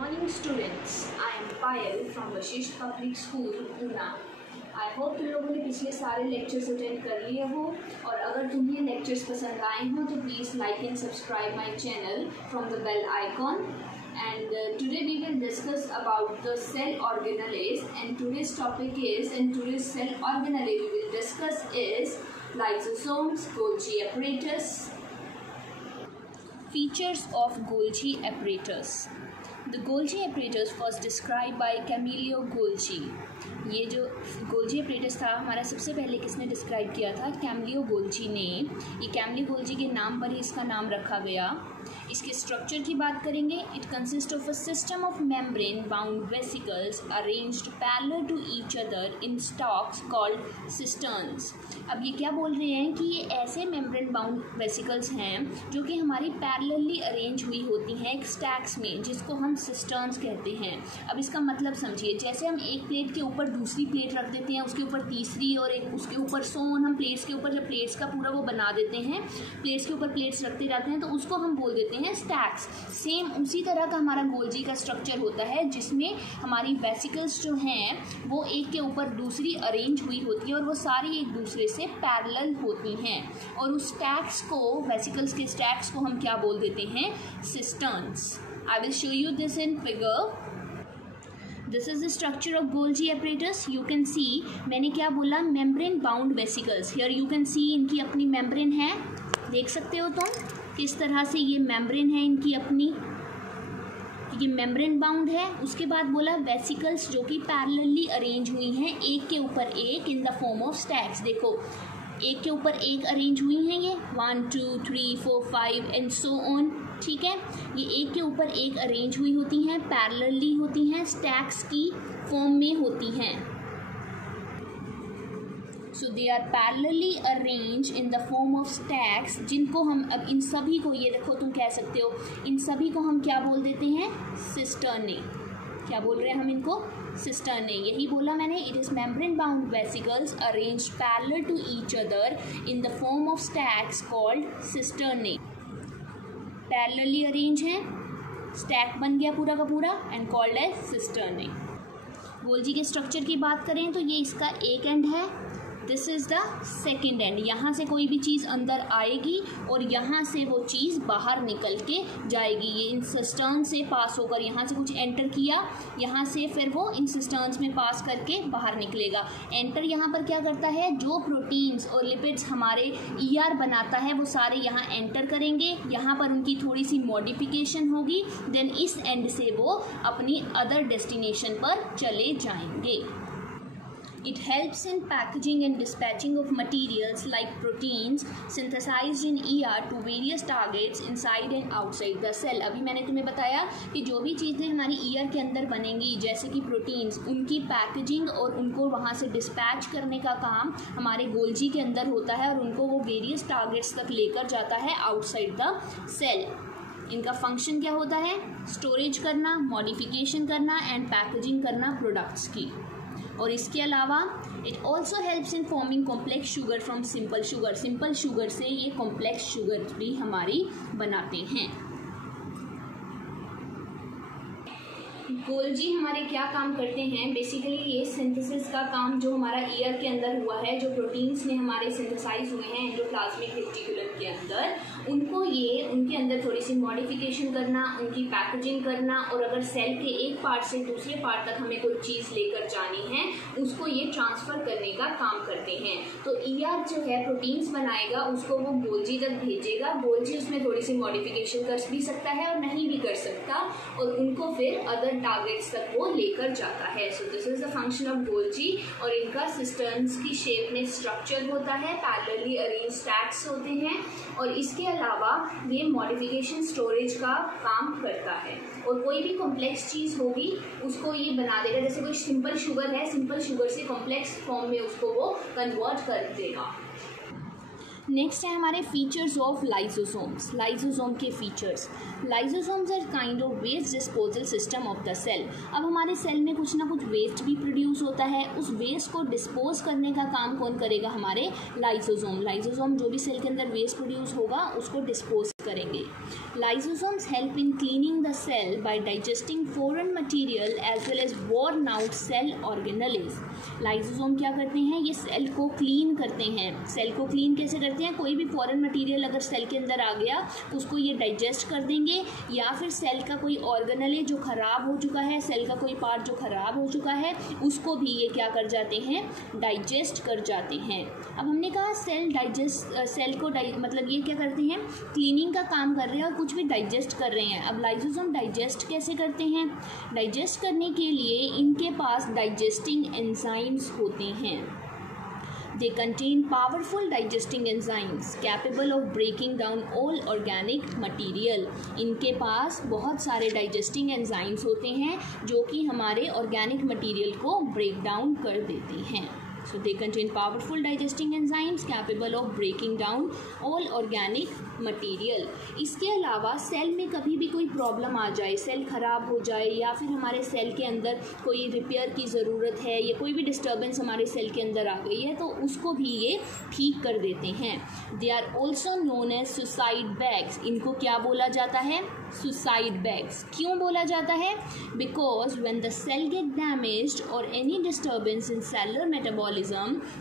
morning students, I am Payal from Vashisht Public School, Una. I hope तुम लोगों ने पिछले सारे लेक्चर्स अटेंड कर लिए हो और अगर तुम्हें लेक्चर्स पसंद आए हो तो please like and subscribe my channel from the bell icon. And today we will discuss about the cell organelles, and today's cell organelle we will discuss is lysosomes, Golgi apparatus. Features of Golgi apparatus. The Golgi apparatus was described by Camillo Golgi. ये जो Golgi apparatus था हमारा सबसे पहले किसने describe किया था? Camillo Golgi ने. ये कैमिलियो गोल्जी के नाम पर ही इसका नाम रखा गया. इसके स्ट्रक्चर की बात करेंगे. It consist of a system of membrane bound vesicles arranged parallel to each other in stacks called cisterns. अब ये क्या बोल रहे हैं कि ये ऐसे मेम्ब्रेन बाउंड वेसिकल्स हैं जो कि हमारी पैरेलली अरेंज हुई होती हैं एक स्टैक्स में, जिसको हम सिस्टर्न्स कहते हैं. अब इसका मतलब समझिए, जैसे हम एक प्लेट के ऊपर दूसरी प्लेट रख देते हैं, उसके ऊपर तीसरी और एक उसके ऊपर सोन, हम प्लेट्स के ऊपर जब प्लेट्स का पूरा वो बना देते हैं, प्लेट्स के ऊपर प्लेट्स रखते जाते हैं, तो उसको हम बोल देते हैं स्टैक्स. सेम उसी तरह का हमारा गोल्जी का स्ट्रक्चर होता है जिसमें हमारी वेसिकल्स जो हैं वो एक के ऊपर दूसरी अरेंज हुई होती है और वो सारी एक दूसरे से पैरेलल होती हैं. और उस स्टैक्स को, वेसिकल्स के स्टैक्स को हम क्या बोल देते हैं? Cisterns. I will show you this in figure. This is the structure of Golgi apparatus. You can see, मैंने क्या बोला? Membrane bound vesicles. Here you can see इनकी अपनी मेम्ब्रेन है, देख सकते हो तुम किस तरह से ये मेम्ब्रेन है इनकी अपनी, ये मेम्ब्रेन बाउंड है. उसके बाद बोला वेसिकल्स जो कि पैरेलली अरेंज हुई हैं एक के ऊपर एक इन द फॉर्म ऑफ स्टैक्स. देखो एक के ऊपर एक अरेंज हुई हैं ये 1 2 3 4 5 एंड सो ऑन. ठीक है, ये एक के ऊपर एक अरेंज हुई होती हैं, पैरेलली होती हैं, स्टैक्स की फॉर्म में होती हैं. So they are parallelly arrange in the form of stacks, जिनको हम अब इन सभी को, ये देखो तुम कह सकते हो, इन सभी को हम क्या बोल देते हैं? सिस्टर्ने. क्या बोल रहे हैं हम इनको? सिस्टर्ने. यही बोला मैंने. It is membrane bound vesicles arranged parallel to each other in the form of stacks called cisternae. Parallelly arrange हैं, स्टैक बन गया पूरा का पूरा and called as cisternae. Golgi के स्ट्रक्चर की बात करें तो ये इसका एक एंड है, this is the second end. यहाँ से कोई भी चीज़ अंदर आएगी और यहाँ से वो चीज़ बाहर निकल के जाएगी. ये इन सिस्टर्न से पास होकर यहाँ से कुछ एंटर किया, यहाँ से फिर वो इन सिस्टर्न्स में पास करके बाहर निकलेगा. एंटर यहाँ पर क्या करता है? जो प्रोटीन्स और लिपिड्स हमारे ER बनाता है वो सारे यहाँ एंटर करेंगे. यहाँ पर उनकी थोड़ी सी मॉडिफिकेशन होगी, देन इस एंड से वो अपनी अदर डेस्टिनेशन पर चले जाएंगे. It helps in packaging and dispatching of materials like proteins synthesized in ER to various targets inside and outside the cell. अभी मैंने तुम्हें बताया कि जो भी चीज़ें हमारी ER के अंदर बनेंगी जैसे कि प्रोटीन्स, उनकी पैकेजिंग और उनको वहाँ से डिस्पैच करने का काम हमारे गोल्जी के अंदर होता है और उनको वो वेरियस टारगेट्स तक लेकर जाता है आउटसाइड द सेल. इनका फंक्शन क्या होता है? स्टोरेज करना, मॉडिफिकेशन करना एंड पैकेजिंग करना प्रोडक्ट्स की. और इसके अलावा it also helps in forming complex sugar from simple sugar. Simple sugar से ये कॉम्प्लेक्स शुगर भी हमारी बनाते हैं. गोल्जी हमारे क्या काम करते हैं? बेसिकली ये सिंथेसिस का काम जो हमारा ER के अंदर हुआ है, जो प्रोटीन्स में हमारे सिंथेसाइज हुए हैं एंडोप्लाज्मिक रेटिकुलम के अंदर, उनको ये उनके अंदर थोड़ी सी मॉडिफिकेशन करना, उनकी पैकेजिंग करना, और अगर सेल के एक पार्ट से दूसरे पार्ट तक हमें कोई चीज़ लेकर जानी है उसको ये ट्रांसफ़र करने का काम करते हैं. तो ER जो है प्रोटीन्स बनाएगा, उसको वो गोल्जी तक भेजेगा. गोल्जी उसमें थोड़ी सी मॉडिफिकेशन कर भी सकता है और नहीं भी कर सकता, और उनको फिर अदर टारगेट्स तक वो लेकर जाता है. So this is the function of Golgi. और इनका सिस्टर्न्स की शेप में स्ट्रक्चर होता है, पैरेलली अरेंज स्टैक्स होते हैं, और इसके अलावा ये मॉडिफिकेशन स्टोरेज का काम करता है. और कोई भी कॉम्प्लेक्स चीज़ होगी उसको ये बना देगा. जैसे कोई सिंपल शुगर है, सिंपल शुगर से कॉम्प्लेक्स फॉर्म में उसको वो कन्वर्ट कर देगा. नेक्स्ट है हमारे फीचर्स ऑफ लाइसोसोम्स. लाइसोसोम के features. Lysosomes are kind of waste disposal system of the cell. अब हमारे सेल में कुछ ना कुछ वेस्ट भी प्रोड्यूस होता है, उस वेस्ट को डिस्पोज करने का काम कौन करेगा? हमारे लाइसोसोम. लाइसोसोम जो भी सेल के अंदर वेस्ट प्रोड्यूस होगा उसको डिस्पोज करेंगे। Lysosomes help in cleaning the cell by digesting foreign material as well as worn out cell organelles. Lysosome क्या करते हैं, ये सेल को क्लीन करते हैं। सेल को क्लीन कैसे करते हैं, कोई भी फॉरेन मटेरियल अगर सेल के अंदर आ गया उसको ये डाइजेस्ट कर देंगे, या फिर सेल का कोई ऑर्गेनल है जो ख़राब हो चुका है, सेल का कोई पार्ट जो ख़राब हो चुका है उसको भी ये क्या कर जाते हैं, डाइजेस्ट कर जाते हैं। अब हमने कहा सेल को मतलब ये क्या करते हैं, क्लीनिंग का काम कर रहे हैं और कुछ भी डाइजेस्ट कर रहे हैं। अब लाइसोसोम डाइजेस्ट कैसे करते हैं, डाइजेस्ट करने के लिए इनके पास डाइजेस्टिंग एंजाइम्स होते हैं। They contain powerful digesting enzymes capable of breaking down all organic material. इनके पास बहुत सारे digesting enzymes होते हैं जो कि हमारे organic material को break down कर देते हैं। So they contain powerful digesting enzymes capable of breaking down all organic material. इसके अलावा सेल में कभी भी कोई प्रॉब्लम आ जाए, सेल ख़राब हो जाए या फिर हमारे सेल के अंदर कोई रिपेयर की ज़रूरत है या कोई भी डिस्टर्बेंस हमारे सेल के अंदर आ गई है तो उसको भी ये ठीक कर देते हैं। They are also known as suicide bags. इनको क्या बोला जाता है, सुसाइड बैग्स। क्यों बोला जाता है, because when the cell get damaged और any disturbance in cellular metabolism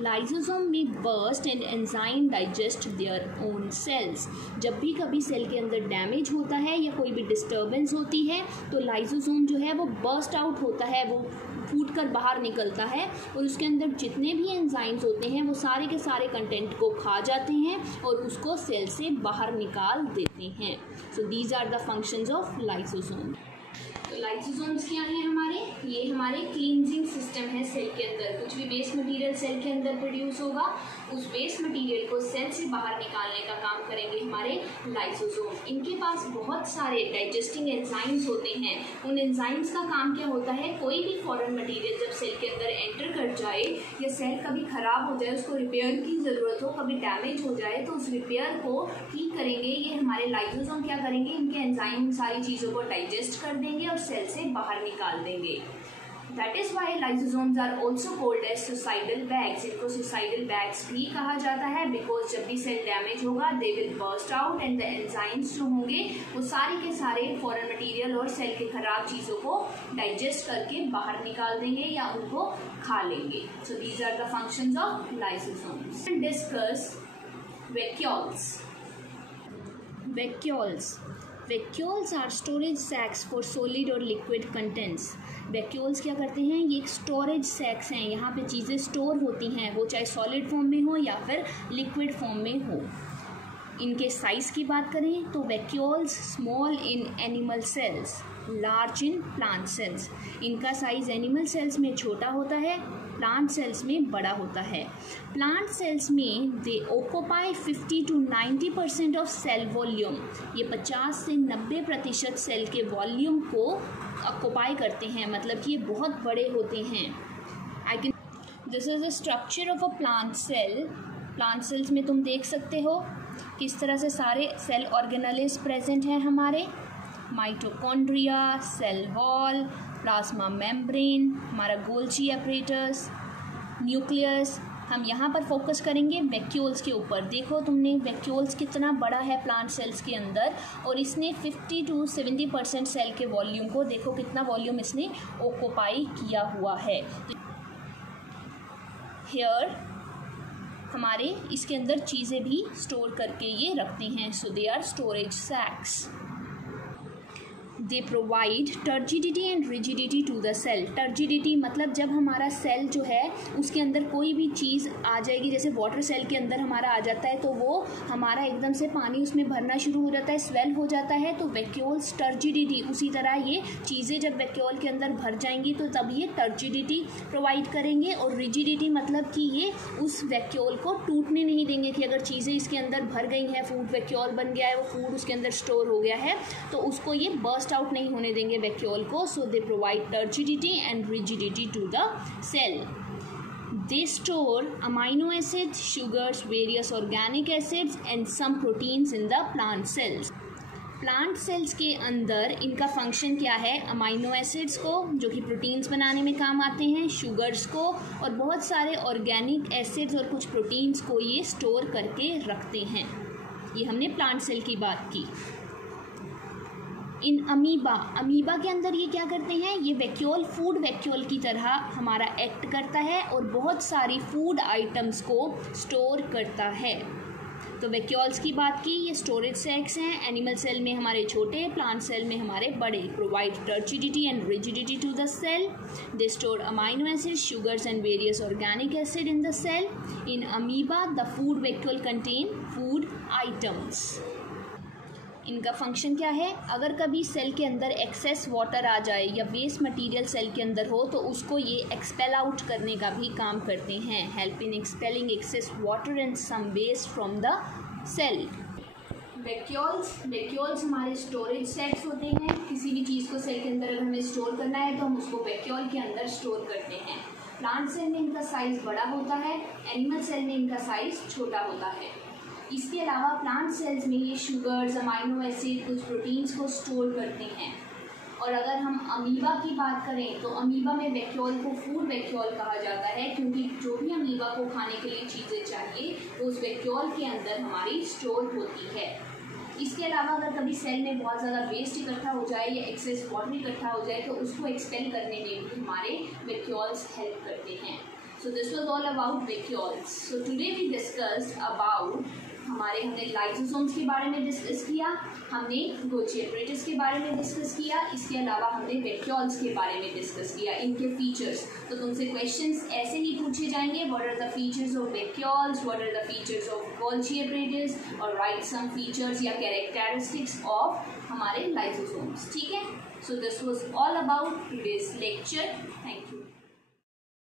lysosome may burst and enzyme digest their own cells. जब भी कभी सेल के अंदर डैमेज होता है या कोई भी डिस्टर्बेंस होती है तो लाइसोसोम जो है वो बर्स्ट आउट होता है, वो फूट कर बाहर निकलता है और उसके अंदर जितने भी एंजाइम्स होते हैं वो सारे के सारे कंटेंट को खा जाते हैं और उसको सेल से बाहर निकाल देते हैं। So these are the functions of lysosome. तो लाइसोसोम्स क्या हैं हमारे, ये हमारे क्लींजिंग सिस्टम है सेल के अंदर। कुछ भी वेस्ट मटेरियल सेल के अंदर प्रोड्यूस होगा उस वेस्ट मटेरियल को सेल से बाहर निकालने का काम करेंगे हमारे लाइसोसोम। इनके पास बहुत सारे डाइजेस्टिंग एंजाइम्स होते हैं। उन एंजाइम्स का काम क्या होता है, कोई भी फॉरेन मटेरियल जब सेल के अंदर एंटर कर जाए या सेल कभी ख़राब हो जाए, उसको रिपेयर की ज़रूरत हो, कभी डैमेज हो जाए तो उस रिपेयर को ठीक करेंगे ये हमारे लाइसोसोम क्या करेंगे, इनके एंजाइम सारी चीज़ों को डाइजेस्ट कर देंगे और सेल से बाहर निकाल देंगे। That is why lysosomes are also called as suicidal bags. इनको suicidal bags भी कहा जाता है because जब भी सेल डैमेज होगा they will burst out and the enzymes जो होंगे वो सारे के सारे फॉरेन मटेरियल और सेल के खराब चीज़ों को डाइजेस्ट करके बाहर निकाल देंगे या उनको खा लेंगे। So these are the functions of lysosomes. And discuss vacuoles. Vacuoles are storage sacs for solid और liquid contents. वैक्यूल्स क्या करते हैं, ये एक स्टोरेज सैक्स हैं, यहाँ पे चीज़ें स्टोर होती हैं, वो चाहे सॉलिड फॉर्म में हो या फिर लिक्विड फॉर्म में हो। इनके साइज़ की बात करें तो vacuoles small in animal cells, large in plant cells. इनका साइज़ एनिमल सेल्स में छोटा होता है, प्लांट सेल्स में बड़ा होता है। प्लांट सेल्स में they occupy 50 to 90% of cell volume. ये 50 से 90% सेल के वॉल्यूम को ऑक्यूपाई करते हैं, मतलब कि ये बहुत बड़े होते हैं। This is the structure of a plant cell. Plant cells में तुम देख सकते हो किस तरह से सारे सेल ऑर्गेनेल्स प्रेजेंट हैं हमारे, mitochondria, cell wall, plasma membrane, हमारा गोल्जी एपरेटस, न्यूक्लियस। हम यहाँ पर फोकस करेंगे वैक्यूल्स के ऊपर। देखो तुमने वैक्यूल्स कितना बड़ा है प्लांट सेल्स के अंदर और इसने 50 to 70% सेल के वॉल्यूम को, देखो कितना वॉल्यूम इसने ऑक्यूपाई किया हुआ है। हेयर हमारे इसके अंदर चीज़ें भी स्टोर करके ये रखते हैं। So they are storage sacs. They provide turgidity and rigidity to the cell. Turgidity मतलब जब हमारा सेल जो है उसके अंदर कोई भी चीज़ आ जाएगी, जैसे वाटर सेल के अंदर हमारा आ जाता है तो वो हमारा एकदम से पानी उसमें भरना शुरू हो जाता है, स्वेल हो जाता है, तो वैक्यूल्स टर्जिडिटी, उसी तरह ये चीज़ें जब वैक्यूल के अंदर भर जाएंगी तो तब ये टर्जिडिटी प्रोवाइड करेंगे। और रिजिडिटी मतलब कि ये उस वैक्यूल को टूटने नहीं देंगे कि अगर चीज़ें इसके अंदर भर गई हैं, फूड वैक्यूल बन गया है, वो फूड उसके अंदर स्टोर हो गया है तो उसको ये बर्स्ट आउट नहीं होने देंगे वैक्यूल को। So they provide turgidity and rigidity to the cell. They store amino acids, sugars, various organic acids and some proteins in the plant cells. Plant cells के अंदर इनका फंक्शन क्या है, अमाइनो एसिड्स को जो कि प्रोटीन्स बनाने में काम आते हैं, शुगर्स को और बहुत सारे ऑर्गेनिक एसिड्स और कुछ प्रोटीन्स को ये स्टोर करके रखते हैं। ये हमने प्लांट सेल की बात की। इन अमीबा के अंदर ये क्या करते हैं, ये वैक्यूल फूड वैक्यूल की तरह हमारा एक्ट करता है और बहुत सारी फूड आइटम्स को स्टोर करता है। तो वैक्यूल्स की बात की, ये स्टोरेज सेल्स हैं। एनिमल सेल में हमारे छोटे, प्लांट सेल में हमारे बड़े। Provide turgidity and rigidity to the cell. They store amino acid, sugars and various organic acid in the cell. In amoeba the food vacuole contain food items. इनका function क्या है, अगर कभी सेल के अंदर एक्सेस वाटर आ जाए या waste material cell के अंदर हो तो उसको ये एक्सपेल आउट करने का भी काम करते हैं। Help in expelling excess water and some waste from the cell. Vacuoles हमारे स्टोरेज सेट्स होते हैं। किसी भी चीज़ को सेल के अंदर अगर हमें स्टोर करना है तो हम उसको वैक्यूल के अंदर स्टोर करते हैं। प्लांट सेल में इनका साइज़ बड़ा होता है, एनिमल सेल में इनका साइज़ छोटा होता है। इसके अलावा प्लांट सेल्स में ये शुगर्स, अमाइनो एसिड, कुछ प्रोटीन्स को स्टोर करते हैं। और अगर हम अमीबा की बात करें तो अमीबा में वैक्यूल को फूड वैक्यूल कहा जाता है, क्योंकि जो भी अमीबा को खाने के लिए चीज़ें चाहिए वो उस वैक्यूल के अंदर हमारी स्टोर होती है। इसके अलावा अगर कभी सेल में बहुत ज़्यादा वेस्ट इकट्ठा हो जाए या एक्सेस वाटर इकट्ठा हो जाए तो उसको एक्सपेल करने में भी हमारे वैक्यूल्स हेल्प करते हैं। So this was all about vacuoles. So today we discussed about हमने लाइसोसोम्स के बारे में डिस्कस किया, हमने गोल्जी एपरेटस के बारे में डिस्कस किया, इसके अलावा हमने वैक्यूल्स के बारे में डिस्कस किया, इनके फीचर्स। तो तुमसे क्वेश्चंस ऐसे ही पूछे जाएंगे, what are the features of vacuoles, what are the features of Golgi apparatus, और राइट सम फीचर्स या कैरेक्टरिस्टिक्स ऑफ हमारे लाइसोसोम्स। ठीक है, so this was all about today's lecture. Thank you.